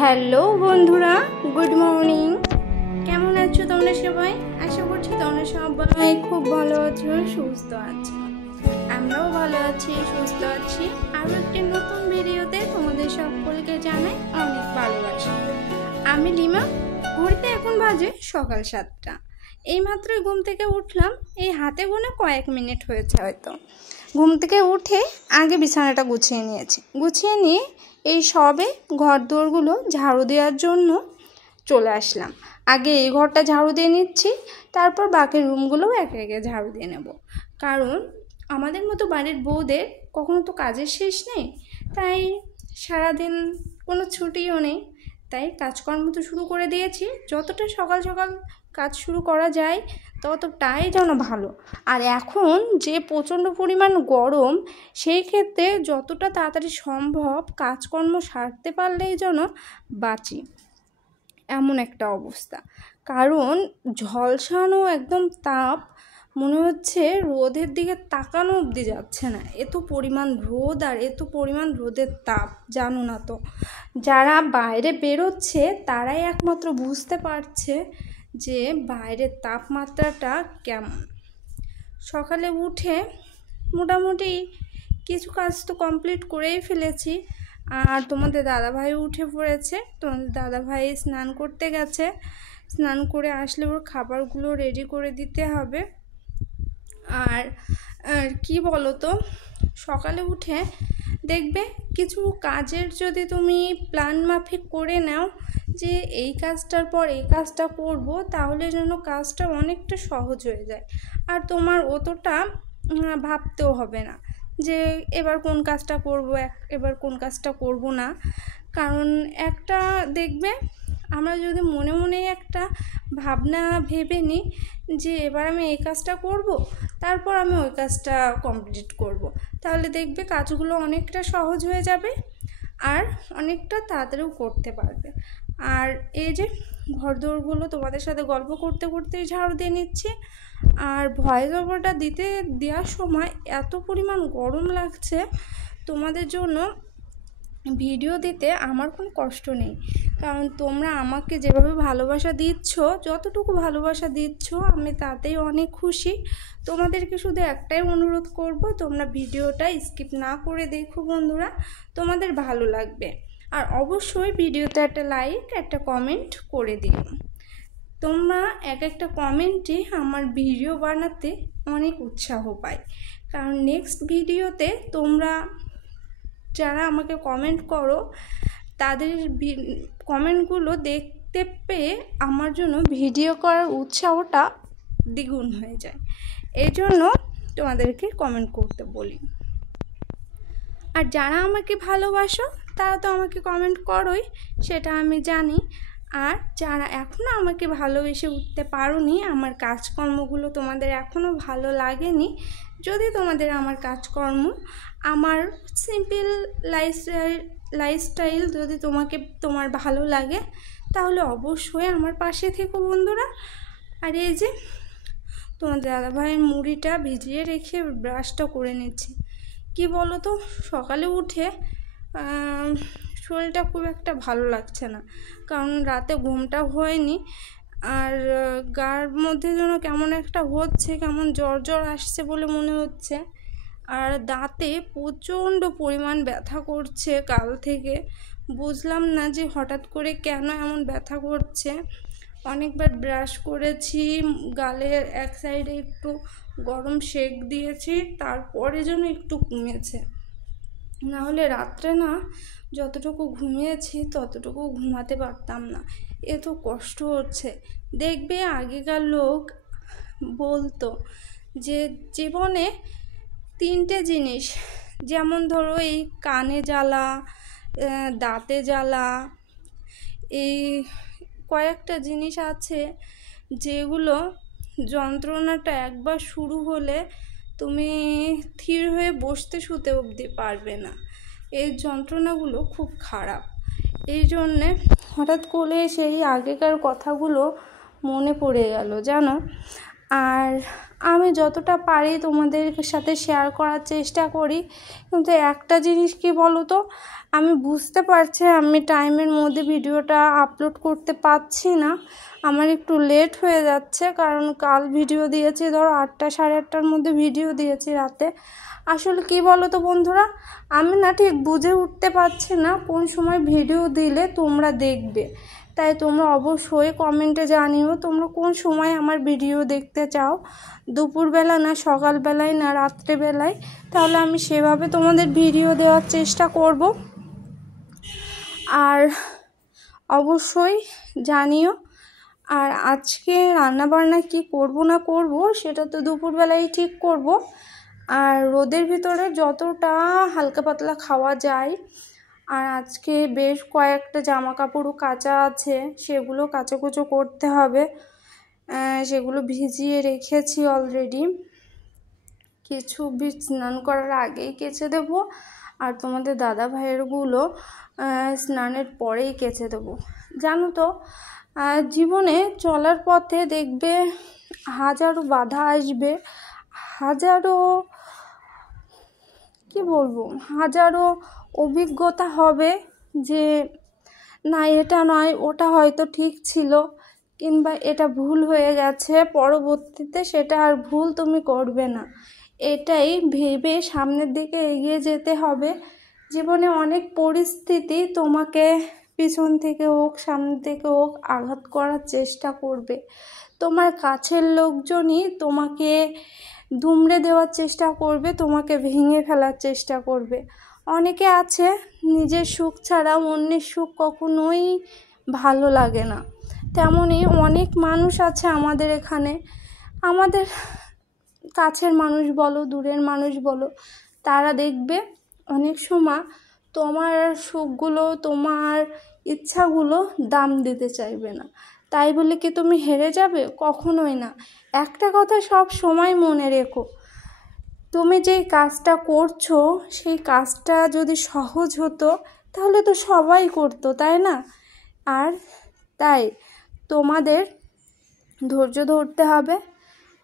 Hello বন্ধুরা, good morning. কেমন আছো তোমরা সবাই? আশা করছি তোমরা সবাই খুব ভালো আছো, সুস্থ আছো। আমরাও ভালো আছি, সুস্থ আছি। আরও একটি নতুন ভিডিওতে তোমাদের সকলকে জানাই অনেক ভালোবাসা। আমি লিমা। ঘুরতে এখন বাজে সকাল 7টা। এইমাত্রই ঘুম থেকে উঠলাম। এই হাতে গোনা কয়েক মিনিট হয়েছে হয়তো। ঘুম থেকে উঠে আগে বিছানাটা গুছিয়ে নিয়েছি। গুছিয়ে নিয়ে এই সবে ঘর দোরগুলো ঝাড়ু দেওয়ার জন্য চলে আসলাম। আগে এই ঘরটা ঝাড়ু দিয়ে নিচ্ছি, তারপর বাকি রুমগুলোও একে একে ঝাড়ু দিয়ে নেব। কারণ আমাদের মতো বাড়ির বউদের কখনো তো কাজের শেষ নেই, তাই সারাদিন কোনো ছুটিও নেই। তাই কাজকর্ম তো শুরু করে দিয়েছি। যতটা সকাল সকাল কাজ শুরু করা যায় ততটাই যেন ভালো। আর এখন যে প্রচণ্ড পরিমাণ গরম, সেই ক্ষেত্রে যতটা তাড়াতাড়ি সম্ভব কাজকর্ম সারতে পারলেই যেন বাঁচি, এমন একটা অবস্থা। কারণ ঝলসানো একদম তাপ, মনে হচ্ছে রোদের দিকে তাকানো অবধি যাচ্ছে না, এত পরিমাণ রোদ আর এত পরিমাণ রোদের তাপ। জানো না তো, যারা বাইরে বেরোচ্ছে তারাই একমাত্র বুঝতে পারছে যে বাইরের তাপমাত্রাটা কেমন। সকালে উঠে মোটামুটি কিছু কাজ তো কমপ্লিট করেই ফেলেছি। আর তোমাদের দাদাভাই উঠে পড়েছে। তোমাদের দাদাভাই স্নান করতে গেছে। স্নান করে আসলে ওর খাবারগুলো রেডি করে দিতে হবে। আর কি বলো তো, সকালে উঠে দেখবে কিছু কাজের যদি তুমি প্ল্যান মাফিক করে নাও যে এই কাজটার পর এই কাজটা করব, তাহলে যেন কাজটা অনেকটা সহজ হয়ে যায়। আর তোমার অতটা ভাবতেও হবে না যে এবার কোন কাজটা করব, এবার কোন কাজটা করব না। কারণ একটা দেখবে, আমরা যদি মনে মনে একটা ভাবনা ভেবে নিই যে এবার আমি এই কাজটা করব, তারপর আমি ওই কাজটা কমপ্লিট করব, তাহলে দেখবে কাজগুলো অনেকটা সহজ হয়ে যাবে আর অনেকটা তাড়াতাড়িও করতে পারবে। আর এই যে ঘরদোরগুলো তোমাদের সাথে গল্প করতে করতেই ঝাড়ু দিয়ে নিচ্ছি। আর ভয়েস ওভারটা দেওয়ার সময় এত পরিমাণ গরম লাগছে, তোমাদের জন্য ভিডিও দিতে আমার কোনো কষ্ট নেই। কারণ তোমরা আমাকে যেভাবে ভালোবাসা দিচ্ছ, যতটুকু ভালোবাসা দিচ্ছ, আমি তাতেই অনেক খুশি। তোমাদেরকে শুধু একটাই অনুরোধ করব, তোমরা ভিডিওটা স্কিপ না করে দেখো বন্ধুরা, তোমাদের ভালো লাগবে। আর অবশ্যই ভিডিওতে একটা লাইক, একটা কমেন্ট করে দিও। তোমরা এক একটা কমেন্টে আমার ভিডিও বানাতে অনেক উৎসাহ পাই। কারণ নেক্সট ভিডিওতে তোমরা যারা আমাকে কমেন্ট করো, তাদের কমেন্টগুলো দেখতে পেয়ে আমার জন্য ভিডিও করার উৎসাহটা দ্বিগুণ হয়ে যায়। এই জন্য তোমাদেরকে কমেন্ট করতে বলি। আর যারা আমাকে ভালোবাসো তারা তো আমাকে কমেন্ট করোই, সেটা আমি জানি। আর যারা এখনও আমাকে ভালোবেসে উঠতে পারোনি, আমার কাজকর্মগুলো তোমাদের এখনও ভালো লাগেনি, যদি তোমাদের আমার কাজকর্ম, আমার সিম্পল লাইফস্টাইল যদি তোমার ভালো লাগে, তাহলে অবশ্যই আমার পাশে থেকো বন্ধুরা। আর এই যে তোমাদের দাদাভাইয়ের মুড়িটা ভিজিয়ে রেখে ব্রাশটা করে নিচ্ছি। কি বলো তো, সকালে উঠে শরীরটা খুব একটা ভালো লাগছে না, কারণ রাতে ঘুমটা হয়নি। আর গার মধ্যে যেন কেমন একটা হচ্ছে, কেমন জ্বর জ্বর আসছে বলে মনে হচ্ছে। আর দাঁতে প্রচণ্ড পরিমাণ ব্যথা করছে কাল থেকে। বুঝলাম না যে হঠাৎ করে কেন এমন ব্যথা করছে। অনেকবার ব্রাশ করেছি, গালের এক সাইডে একটু গরম সেক দিয়েছি, তারপরে যেন একটু কমেছে। নাহলে রাত্রে না যতটুকু ঘুমিয়েছি ততটুকু ঘুমাতে পারতাম না, এত কষ্ট হচ্ছে। দেখবে আগেকার লোক বলতো যে জীবনে 3টে জিনিস, যেমন ধরো এই কানে জ্বালা, দাঁতে জ্বালা, এই কয়েকটা জিনিস আছে যেগুলো যন্ত্রণাটা একবার শুরু হলে তুমি স্থির হয়ে বসতে শুতে অবধি পারবে না। এই যন্ত্রণাগুলো খুব খারাপ। এই জন্যে হঠাৎ করে সেই আগেকার কথাগুলো মনে পড়ে গেল জানো। আর আমি যতটা পারি তোমাদের সাথে শেয়ার করার চেষ্টা করি, কিন্তু একটা জিনিস কি বলো তো, আমি বুঝতে পারছি আমি টাইমের মধ্যে ভিডিওটা আপলোড করতে পারছি না, আমার একটু লেট হয়ে যাচ্ছে। কারণ কাল ভিডিও দিয়েছি ধরো 8টা সাড়ে 8টার মধ্যে ভিডিও দিয়েছি রাতে। আসলে কি বলো তো বন্ধুরা, আমি না ঠিক বুঝে উঠতে পারছি না কোন সময় ভিডিও দিলে তোমরা দেখবে। তাই তোমরা অবশ্যই কমেন্টে জানিও তোমরা কোন সময় আমার ভিডিও দেখতে চাও, দুপুরবেলা না সকালবেলায় না রাত্রেবেলায়, তাহলে আমি সেভাবে তোমাদের ভিডিও দেওয়ার চেষ্টা করব। আর অবশ্যই জানিও। আর আজকে রান্নাবান্না কি করব না করব সেটা তো দুপুরবেলায় ঠিক করব। আর রোদের ভিতরে যতটা হালকা পাতলা খাওয়া যায়। আর আজকে বেশ কয়েকটা জামা কাপড়ও কাচা আছে, সেগুলো কাচাকুচো করতে হবে। সেগুলো ভিজিয়ে রেখেছি অলরেডি, কিছু স্নান করার আগেই কেচে দেব। আর তোমাদের দাদা ভাইয়েরগুলো স্নানের পরেই কেচে দেবো। জানো তো জীবনে চলার পথে দেখবে হাজারো বাধা আসবে, হাজারো কি বলবো, হাজারো অভিজ্ঞতা হবে যে না এটা নয় ওটা হয়তো ঠিক ছিল, কিংবা এটা ভুল হয়ে গেছে, পরবর্তীতে সেটা আর ভুল তুমি করবে না। এটাই ভেবে সামনের দিকে এগিয়ে যেতে হবে। জীবনে অনেক পরিস্থিতি তোমাকে পিছন থেকে হোক সামনে থেকে হোক আঘাত করার চেষ্টা করবে। তোমার কাছের লোকজনই তোমাকে দুমড়ে দেওয়ার চেষ্টা করবে, তোমাকে ভেঙে ফেলার চেষ্টা করবে। অনেকে আছে নিজের সুখ ছাড়া অন্যের সুখ কখনোই ভালো লাগে না। তেমনই অনেক মানুষ আছে আমাদের এখানে, আমাদের কাছের মানুষ বলো দূরের মানুষ বলো, তারা দেখবে অনেক সময় তোমার সুখগুলো তোমার ইচ্ছাগুলো দাম দিতে চাইবে না। তাই বলে কি তুমি হেরে যাবে? কখনোই না। একটা কথা সব সময় মনে রেখো, তুমি যেই কাজটা করছো সেই কাজটা যদি সহজ হতো তাহলে তো সবাই করতো, তাই না? আর তাই তোমাদের ধৈর্য ধরতে হবে,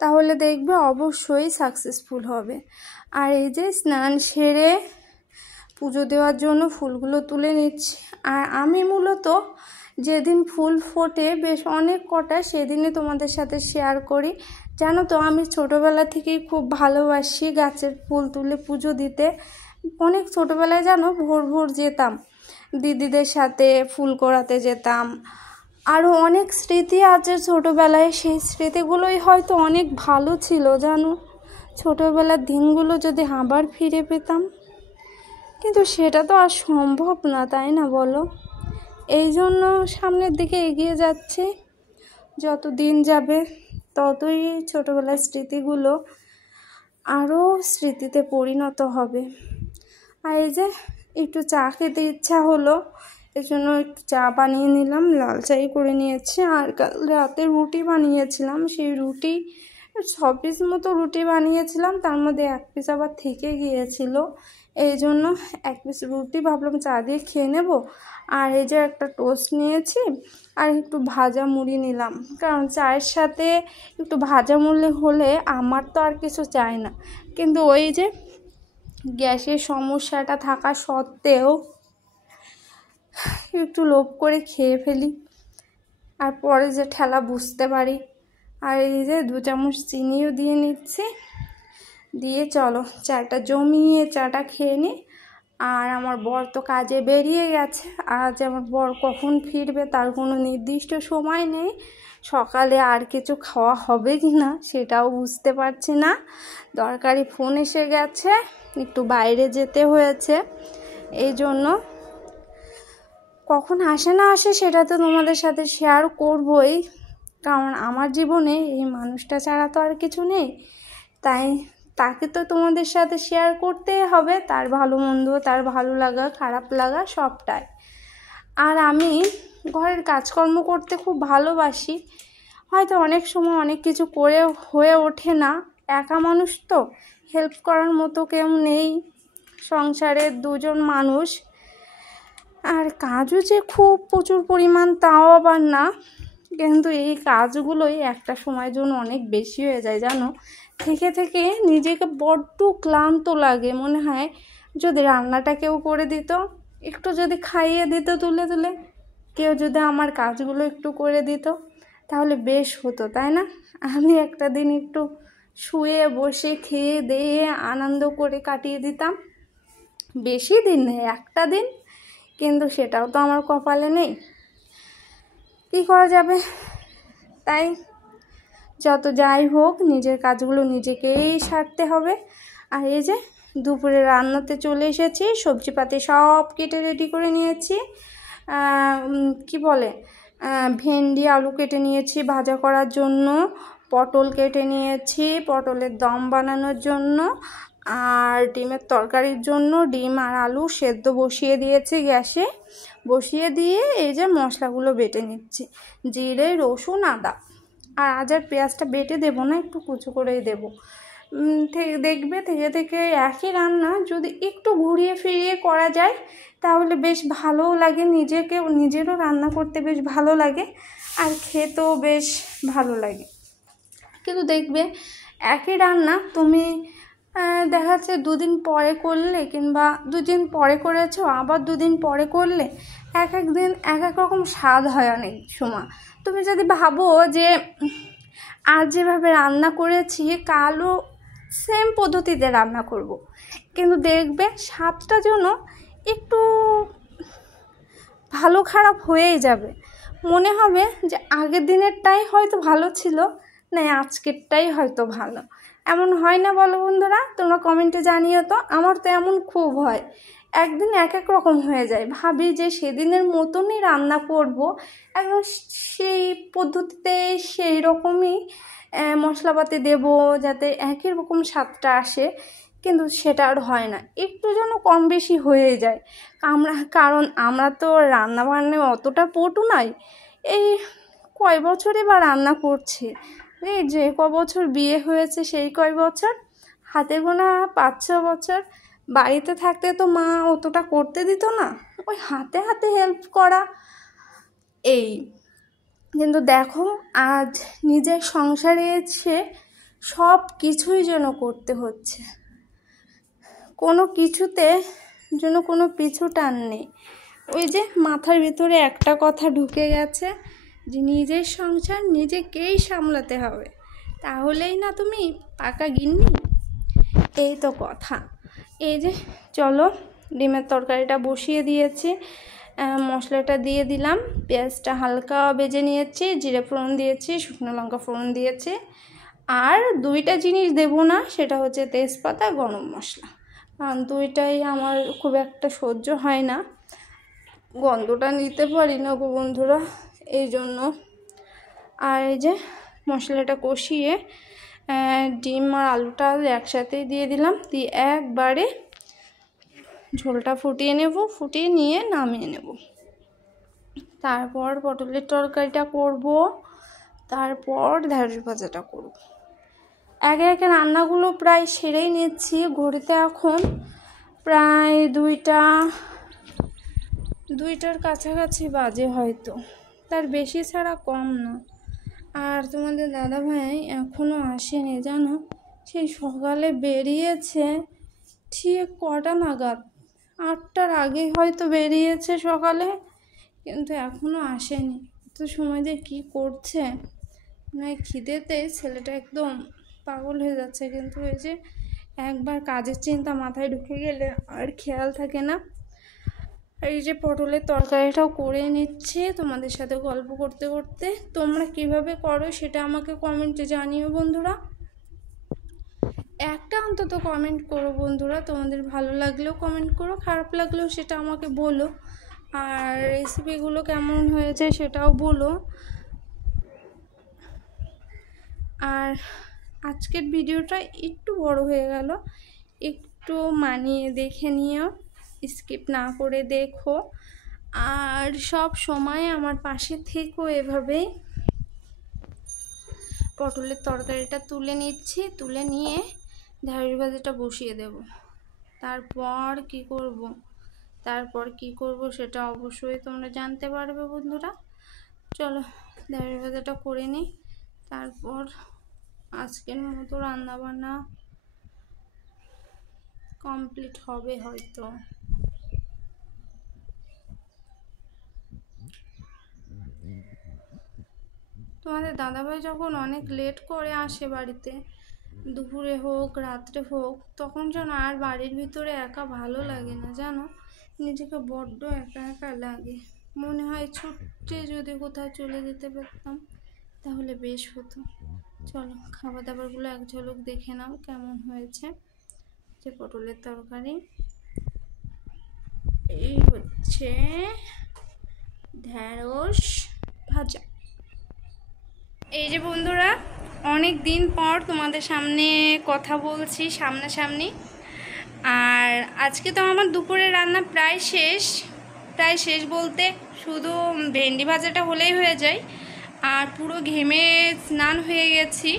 তাহলে দেখবে অবশ্যই সাকসেসফুল হবে। আর এই যে স্নান সেরে পুজো দেওয়ার জন্য ফুলগুলো তুলে নিচ্ছি। আর আমি মূলত যেদিন ফুল ফোটে বেশ অনেক কটা, সেদিনে তোমাদের সাথে শেয়ার করি। জানো তো আমি ছোটোবেলা থেকেই খুব ভালোবাসি গাছের ফুল তুলে পুজো দিতে। অনেক ছোটোবেলায় জানো ভোর ভোর যেতাম দিদিদের সাথে, ফুল কোড়াতে যেতাম। আরও অনেক স্মৃতি আছে ছোটোবেলায়, সেই স্মৃতিগুলোই হয়তো অনেক ভালো ছিল জানো। ছোটোবেলার দিনগুলো যদি আবার ফিরে পেতাম, কিন্তু সেটা তো আর সম্ভব না, তাই না বলো? এই জন্য সামনের দিকে এগিয়ে যাচ্ছি। যত দিন যাবে ততই ছোটোবেলার স্মৃতিগুলো আরও স্মৃতিতে পরিণত হবে। আর এই যে একটু চা খেতে ইচ্ছা হলো, এর জন্য একটু চা বানিয়ে নিলাম, লাল চাই করে নিয়েছি। আর কাল রাতে রুটি বানিয়েছিলাম, সেই রুটি 6 পিস মতো রুটি বানিয়েছিলাম, তার মধ্যে 1 পিস আবার থেকে গিয়েছিল। এই জন্য 1 পিস রুটি ভাবলাম চা দিয়ে খেয়ে নেব। আর এই যে একটা টোস্ট নিয়েছি আর একটু ভাজা মুড়ি নিলাম, কারণ চায়ের সাথে একটু ভাজা মুড়ি হলে আমার তো আর কিছু চাই না। কিন্তু ওই যে গ্যাসের সমস্যাটা থাকা সত্ত্বেও একটু লোভ করে খেয়ে ফেলি, আর পরে যে ঠেলা বুঝতে পারি। আর এই যে 2 চামচ চিনিও দিয়ে নিচ্ছি, দিয়ে চলো চাটা জমিয়ে চাটা খেয়ে নিই। আর আমার বর তো কাজে বেরিয়ে গেছে, আজ আমার বর কখন ফিরবে তার কোনো নির্দিষ্ট সময় নেই। সকালে আর কিছু খাওয়া হবে কি না সেটাও বুঝতে পারছি না। দরকারি ফোন এসে গেছে, একটু বাইরে যেতে হয়েছে, এই জন্য কখন আসে না আসে সেটা তো তোমাদের সাথে শেয়ার করবই, কারণ আমার জীবনে এই মানুষটা ছাড়া তো আর কিছু নেই। তাই তাকে তো তোমাদের সাথে শেয়ার করতেই হবে, তার ভালো মন্দ, তার ভালো লাগা খারাপ লাগা সবটাই। আর আমি ঘরের কাজকর্ম করতে খুব ভালোবাসি, হয়তো অনেক সময় অনেক কিছু করে হয়ে ওঠে না, একা মানুষ তো, হেল্প করার মতো কেউ নেই, সংসারের 2 জন মানুষ। আর কাজও যে খুব প্রচুর পরিমাণ তাও আবার না, কিন্তু এই কাজগুলোই একটা সময়ের জন্য অনেক বেশি হয়ে যায় জানো। থেকে থেকে নিজেকে বড্ড ক্লান্ত লাগে, মনে হয় যদি রান্নাটা কেউ করে দিত, একটু যদি খাইয়ে দিত তুলে তুলে, কেউ যদি আমার কাজগুলো একটু করে দিত তাহলে বেশ হতো, তাই না? আমি একটা দিন একটু শুয়ে বসে খেয়ে দিয়ে আনন্দ করে কাটিয়ে দিতাম, বেশি দিন নেই, একটা দিন, কিন্তু সেটাও তো আমার কপালে নেই, কী করা যাবে। তাই যত যাই হোক নিজের কাজগুলো নিজেকেই সারতে হবে। আর এই যে দুপুরে রান্নাতে চলে এসেছি, সবজিপাতি সব কেটে রেডি করে নিয়েছি। কি বলে, ভেন্ডি আলু কেটে নিয়েছি ভাজা করার জন্য, পটল কেটে নিয়েছি পটলের দম বানানোর জন্য, আর ডিমের তরকারির জন্য ডিম আর আলু সেদ্ধ বসিয়ে দিয়েছি গ্যাসে, বসিয়ে দিয়ে এই যে মশলাগুলো বেটে নিচ্ছি, জিরে রসুন আদা। আর আজ আর পেঁয়াজটা বেটে দেবো না, একটু কুচো করেই দেবো। দেখবে থেকে থেকে একই রান্না যদি একটু ঘুরিয়ে ফিরিয়ে করা যায় তাহলে বেশ ভালোও লাগে, নিজেরও রান্না করতে বেশ ভালো লাগে আর খেতেও বেশ ভালো লাগে। কিন্তু দেখবে একই রান্না তুমি দেখা যাচ্ছে দুদিন পরে করলে, কিংবা দুদিন পরে করেছো আবার দুদিন পরে করলে, এক এক দিন এক এক রকম স্বাদ হয় অনেক সময়। তুমি যদি ভাবো যে আজ যেভাবে রান্না করেছি কালও সেম পদ্ধতিতে রান্না করব, কিন্তু দেখবে স্বাদটা যেন একটু ভালো খারাপ হয়েই যাবে, মনে হবে যে আগের দিনেরটাই হয়তো ভালো ছিল, না আজকেরটাই হয়তো ভালো। এমন হয় না বলো বন্ধুরা? তোমরা কমেন্টে জানিও তো। আমার তো এমন খুব হয়, একদিন এক এক রকম হয়ে যায়, ভাবি যে সেদিনের মতনই রান্না করব, একদম সেই পদ্ধতিতে সেই রকমই মশলাপাতি দেব যাতে একই রকম স্বাদটা আসে, কিন্তু সেটা আর হয় না, একটু যেন কম বেশি হয়ে যায়। কারণ আমরা তো রান্না বান্নায় অতটা পটু নাই, এই কয় বছরে বা রান্না করছি, এই যে বছর বিয়ে হয়েছে সেই কয় বছর, হাতে গোনা 5-6 বছর। বাড়িতে থাকতে তো মা অতটা করতে দিত না, ওই হাতে হাতে হেল্প করা এই। কিন্তু দেখো আজ নিজের সংসারে এসে সব কিছুই যেন করতে হচ্ছে, কোনো কিছুতে যেন কোনো পিছু টান নেই। ওই যে মাথার ভিতরে একটা কথা ঢুকে গেছে যে নিজের সংসার নিজেকেই সামলাতে হবে, তাহলেই না তুমি পাকা গিন্নি, এই তো কথা। এই যে চলো ডিমের তরকারিটা বসিয়ে দিয়েছি, মশলাটা দিয়ে দিলাম, পেঁয়াজটা হালকা ভেজে নিয়েছি, জিরে ফোড়ন দিয়েছি, শুকনো লঙ্কা ফোড়ন দিয়েছি, আর দুইটা জিনিস দেবো না, সেটা হচ্ছে তেজপাতা গরম মশলা, কারণ দুইটাই আমার খুব একটা সহ্য হয় না, গন্ধটা নিতে পারি না গো বন্ধুরা, এই জন্য। আর এই যে মশলাটা কষিয়ে ডিম আর আলুটা একসাথেই দিয়ে দিলাম, দিয়ে একবারে ঝোলটা ফুটিয়ে নেব, ফুটিয়ে নিয়ে নামিয়ে নেব। তারপর পটলের তরকারিটা করব, তারপর ঢেঁড়স ভাজাটা করব। একে একে রান্নাগুলো প্রায় সেরেই নিচ্ছি, ঘড়িতে এখন প্রায় দুইটার কাছাকাছি বাজে হয়তো, তার বেশি ছাড়া কম না। আর তোমাদের দাদাভাই এখনও আসেনি জানো, সেই সকালে বেরিয়েছে, ঠিক কটা নাগাদ, 8টার আগেই হয়তো বেরিয়েছে সকালে, কিন্তু এখনও আসেনি। তো সময় দিয়ে কী করছে, মানে খিদেতে ছেলেটা একদম পাগল হয়ে যাচ্ছে। কিন্তু এই যে একবার কাজের চিন্তা মাথায় ঢুকে গেলে আর খেয়াল থাকে না। এই যে পটলের তরকারিটাও করে নিচ্ছে তোমাদের সাথে গল্প করতে করতে। তোমরা কিভাবে করো সেটা আমাকে কমেন্টে জানিও বন্ধুরা, একটা অন্তত কমেন্ট করো বন্ধুরা, তোমাদের ভালো লাগলেও কমেন্ট করো, খারাপ লাগলেও সেটা আমাকে বলো, আর রেসিপিগুলো কেমন হয়েছে সেটাও বলো। আর আজকের ভিডিওটা একটু বড় হয়ে গেল, একটু মানিয়ে দেখে নিও, স্কিপ না করে দেখো, আর সব সময় আমার পাশে থেকো এভাবেই। পটলের তরকারিটা তুলে নিচ্ছি, তুলে নিয়ে ঢেঁড়স ভাজাটা বসিয়ে দেব। তারপর কি করব সেটা অবশ্যই তোমরা জানতে পারবে বন্ধুরা। চলো ঢেঁড়স ভাজাটা করে নিই, তারপর আজকের মতো রান্নাবান্না কমপ্লিট হবে হয়তো। তোমাদের দাদাভাই যখন অনেক লেট করে আসে বাড়িতে, দুপুরে হোক রাত্রে হোক, তখন যেন আর বাড়ির ভিতরে একা ভালো লাগে না জানো, নিজেকে বড্ড একা একা লাগে। মনে হয় ছুটে যদি কোথাও চলে যেতে পারতাম তাহলে বেশ হতো। চলো খাবার দাবারগুলো এক ঝলক দেখে নাও কেমন হয়েছে। যে পটলের তরকারি, এই হচ্ছে ঢেঁড়স ভাজা। এই যে বন্ধুরা, অনেক দিন পর তোমাদের সামনে কথা বলছি সামনাসামনি। আর আজকে তো আমার দুপুরের রান্না প্রায় শেষ বলতে শুধু ভেন্ডি ভাজাটা হলেই হয়ে যায়। আর পুরো ঘেমে স্নান হয়ে গেছি,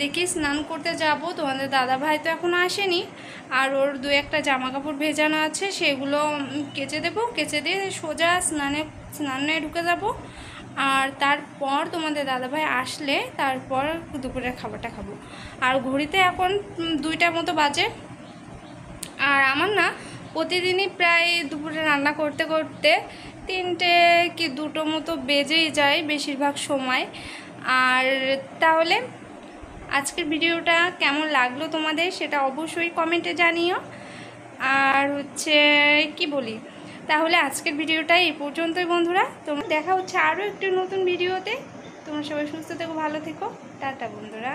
দেখি স্নান করতে যাব। তোমাদের দাদাভাই তো এখনও আসেনি, আর ওর দু একটা জামা কাপড় ভেজানো আছে, সেগুলো কেচে দেবো। কেচে দিয়ে সোজা স্নানে ঢুকে যাব। আর তারপর তোমাদের দাদাভাই আসলে তারপর দুপুরের খাবারটা খাবো। আর ঘড়িতে এখন 2টার মতো বাজে। আর আমার না প্রতিদিনই প্রায় দুপুরে রান্না করতে করতে 3টে কি 2টো মতো বেজেই যায় বেশিরভাগ সময়। আর তাহলে আজকের ভিডিওটা কেমন লাগলো তোমাদের সেটা অবশ্যই কমেন্টে জানিও। আর হচ্ছে কি বলি, তাহলে আজকের ভিডিওটা এই পর্যন্তই বন্ধুরা। তোমরা দেখা হচ্ছে আরও একটি নতুন ভিডিওতে। তোমরা সবাই সুস্থ থেকো, ভালো থেকো, টাটা বন্ধুরা।